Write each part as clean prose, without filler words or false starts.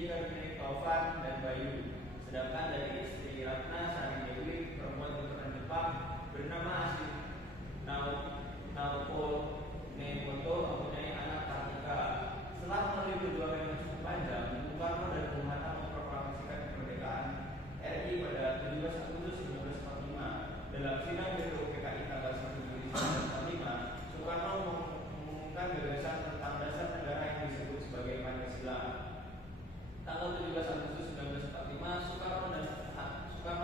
juga memiliki Taufan dan Bayu. Sedangkan dari istri Ratna, Sari Dewi, perempuan keturunan Jepang bernama asli Naoko Nemoto, mempunyai anak Kartika. Setelah melalui perjuangan yang cukup panjang, Bung Karno dan Bung Hatta memproklamasikan kemerdekaan RI pada 17 Agustus 1945. Dalam sidang BPUPKI tanggal 1 Juli 1945, Soekarno mengumumkan gagasan tentang dasar negara yang disebut sebagai Pancasila. Tanggal 17 Agustus 1945, Soekarno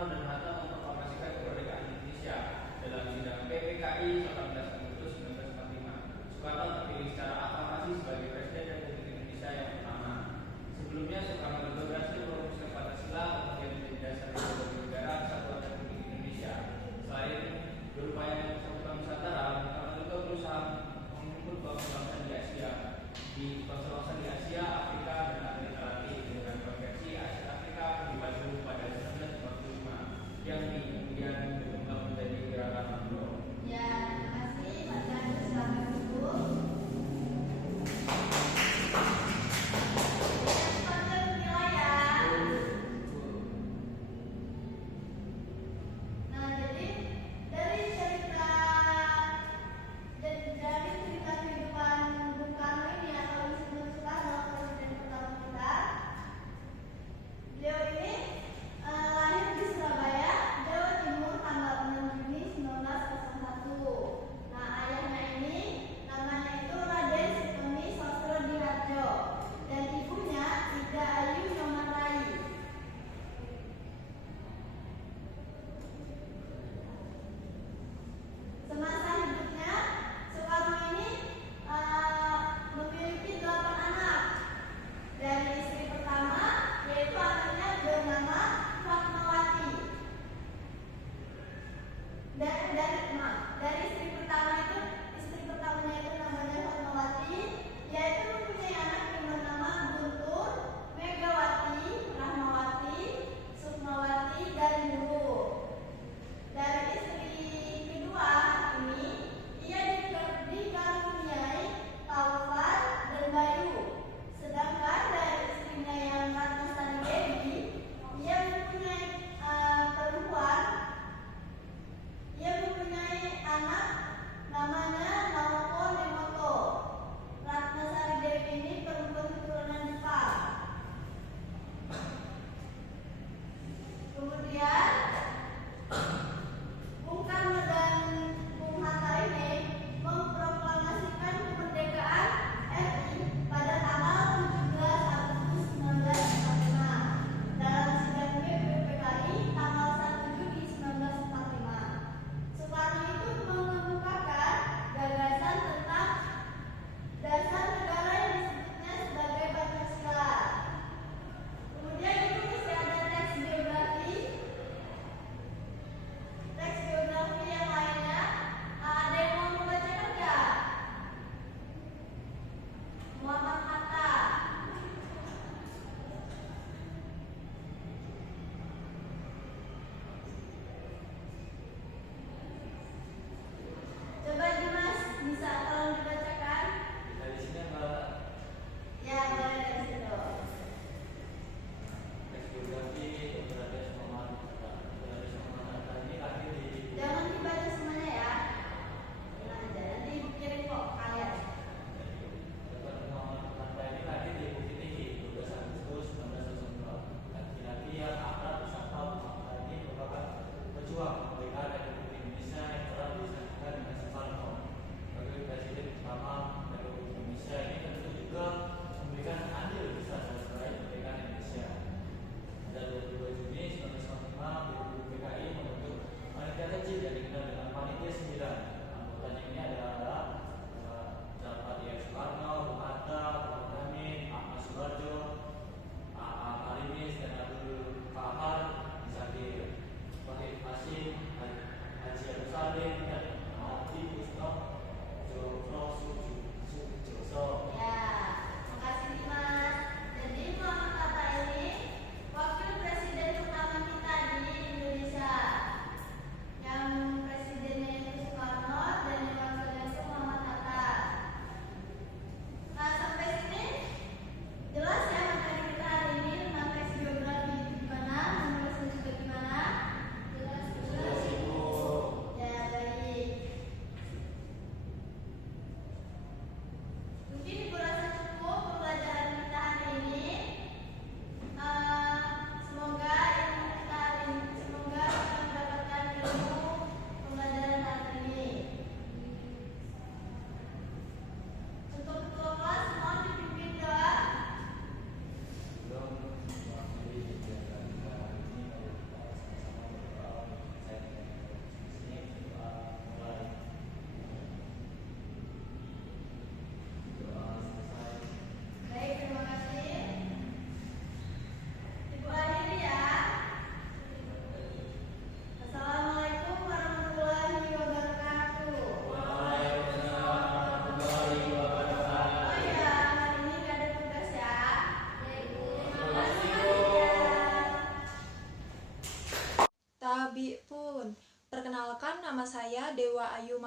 dan Hatta memproklamasikan kemerdekaan Indonesia. Dalam sidang PPKI 18 Agustus 1945, Soekarno terpilih secara aklamasi sebagai Presiden Republik Indonesia yang pertama. Sebelumnya, Soekarno juga berhasil merumuskan Pancasila, kemudian menjadi dasar ideologi negara Kesatuan Republik Indonesia. Selain berupaya mempersatukan Nusantara, Soekarno juga berusaha menghimpun bangsa-bangsa di Asia, Afrika, dan Amerika Latin dengan konvensi Asia Afrika di Bandung pada 1945 yang kemudian berkembang menjadi gerakan AMNO. Ya, terima kasih Pak Ganjar, selamat dulu. Nah, jadi dari cerita kehidupan Bung Karno ini atau disebut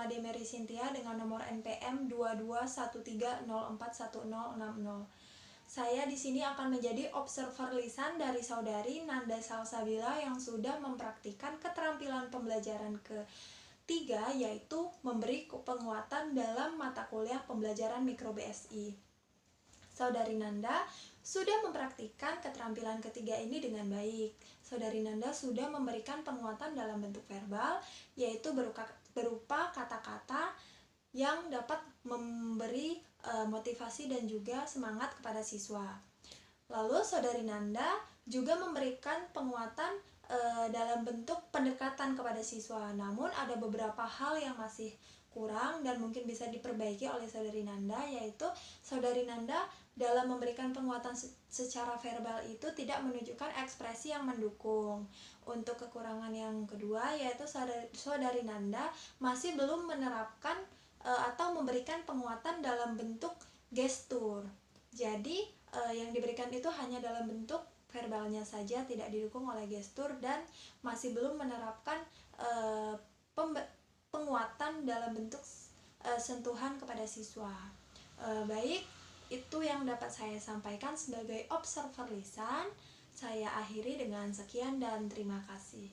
Permade Mary Cynthia dengan nomor NPM 2213041060. Saya di sini akan menjadi observer lisan dari saudari Nanda Salsabila yang sudah mempraktikkan keterampilan pembelajaran ketiga, yaitu memberi penguatan dalam mata kuliah pembelajaran mikro BSI. Saudari Nanda sudah mempraktikkan keterampilan ketiga ini dengan baik. Saudari Nanda sudah memberikan penguatan dalam bentuk verbal, yaitu berupa kata-kata yang dapat memberi motivasi dan juga semangat kepada siswa. Lalu saudari Nanda juga memberikan penguatan dalam bentuk pendekatan kepada siswa. Namun ada beberapa hal yang masih kurang dan mungkin bisa diperbaiki oleh saudari Nanda, yaitu saudari Nanda dalam memberikan penguatan secara verbal itu tidak menunjukkan ekspresi yang mendukung. Untuk kekurangan yang kedua, yaitu saudari Nanda masih belum menerapkan atau memberikan penguatan dalam bentuk gestur. Jadi yang diberikan itu hanya dalam bentuk verbalnya saja, tidak didukung oleh gestur, dan masih belum menerapkan penguatan dalam bentuk sentuhan kepada siswa. Baik, itu yang dapat saya sampaikan sebagai observer lisan. Saya akhiri dengan sekian dan terima kasih.